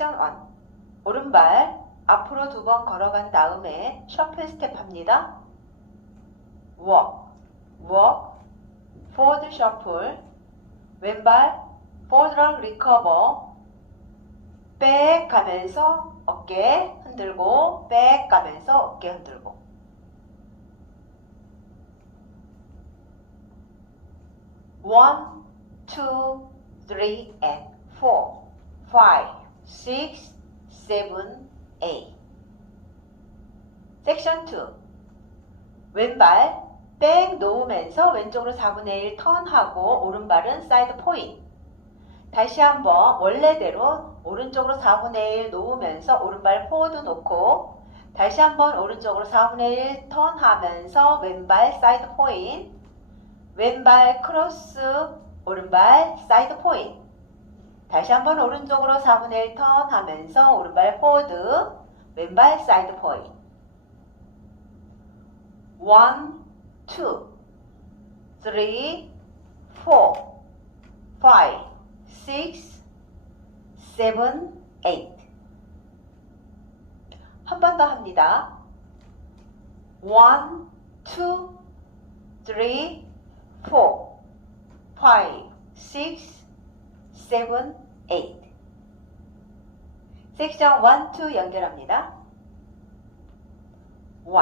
섹션 1. 오른발 앞으로 두 번 걸어간 다음에 셔플 스텝 합니다. walk, walk, forward shuffle, 왼발 forward recover, 백 가면서 어깨 흔들고 백 가면서 어깨 흔들고 one, two, three, and four, five, six, seven, eight. 섹션 2. 왼발 백 놓으면서 왼쪽으로 4분의 1 턴하고 오른발은 사이드 포인. 다시 한번 원래대로 오른쪽으로 4분의 1 놓으면서 오른발 포워드 놓고 다시 한번 오른쪽으로 4분의 1 턴하면서 왼발 사이드 포인. 왼발 크로스 오른발 사이드 포인. 다시 한번 오른쪽으로 4분의 1 턴 하면서 오른발 포워드 왼발 사이드 포인. 1, 2, 3, 4, 5, 6, 7, 8. 한 번 더 합니다. 1, 2, 3, 4, 5, 6, 7, 8. 섹션 1, 2 연결합니다. 1,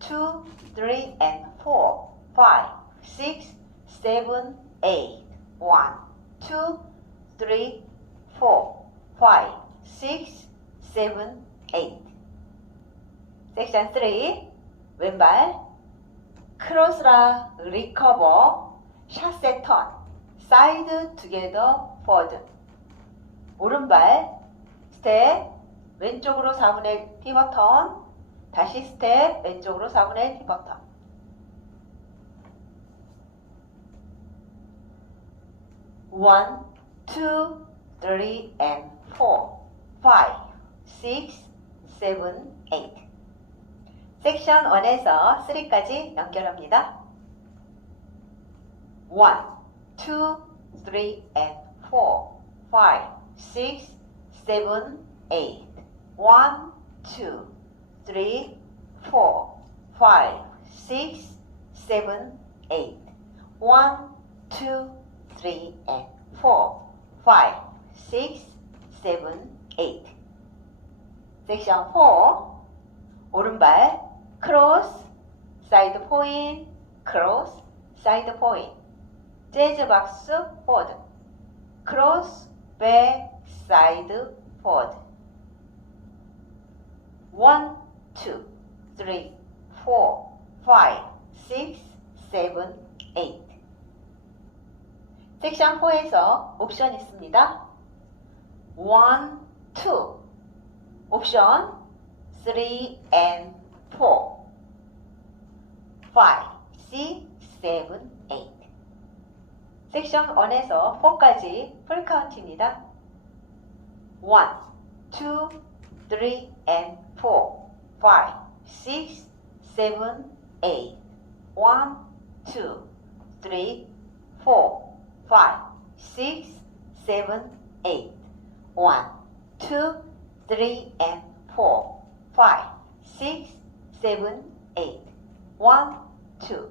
2, 3, and 4, 5, 6, 7, 8. 1, 2, 3, 4, 5, 6, 7, 8. 섹션 3 왼발 크로스라 리커버 샷세 턴 사이드 투게더 포워드 오른발 스텝 왼쪽으로 4분의 피벗 턴 다시 스텝 왼쪽으로 4분의 피벗 턴 1, 2, 3, and 4, 5, 6, 7, 8. 섹션 1에서 3까지 연결합니다. 1, 2, 3, and 4, 5, 6, 7, 8. 1, 2, 3, 4, 5, 6, 7, 8. 1, 2, 3, and 4, 5, 6, 7, 8. 섹션 4. 오른발 크로스, 사이드 포인, 크로스, 사이드 포인. 재즈 박스 포워드. 크로스, 백, 사이드 포워드. 1, 2, 3, 4, 5, 6, 7, 8. 섹션 4에서 옵션 있습니다. 1, 2. 옵션 3 and 4. 5, 6, 7, 8. 섹션 1에서 4까지 풀 카운트입니다. 1, 2, 3 and 4. 5, 6, 7, 8. 1, 2, 3, 4, 5, 6, 7, 8. 1, 2, 3, and 4, 5, 6, 7, 8. 1, 2,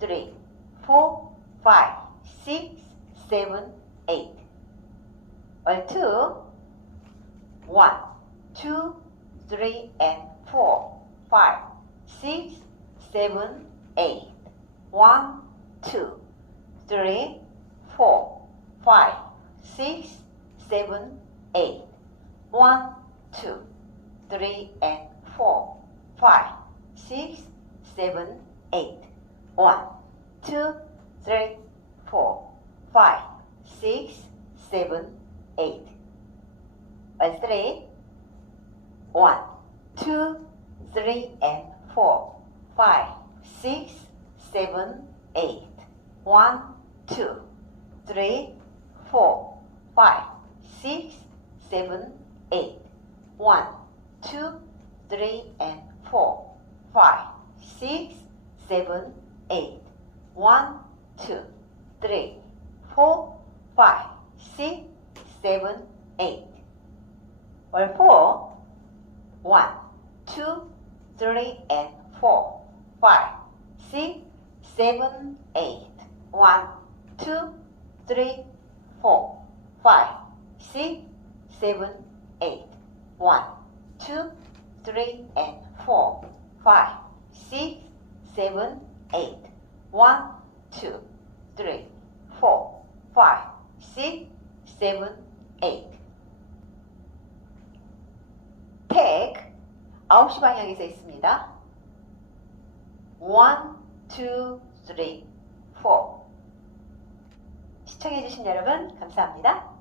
3, 4, 5, 6, 7, 8. Or 2, 1, 2, 3, and 4, 5, 6, 7, 8. 1, 2, 3, 4, 5, 6, 7, 8. 1, 2, 3, and 4, 5, 6, 7, 8. 1, 2, 3, 4, 5, 6, 7, 8. And 3, 1, 2, 3, and 4, 5, 6, 7, 8. 1, 2, 3, 4, 5, 6, 7, 8. 1, 2, 3, and 4, 5, 6, 7, 8. 1, 2, 3, 4, 5, 6, 7, 8. or four. One, two, three, and four. Five, six, seven, eight. One, two, three, four, five, six, seven, eight. One, two, three, and four, five, six, seven, eight. One, two, three, four, five, six, seven, eight. Take 9시 방향에서 있습니다. one, two, three, four. 시청해주신 여러분 감사합니다.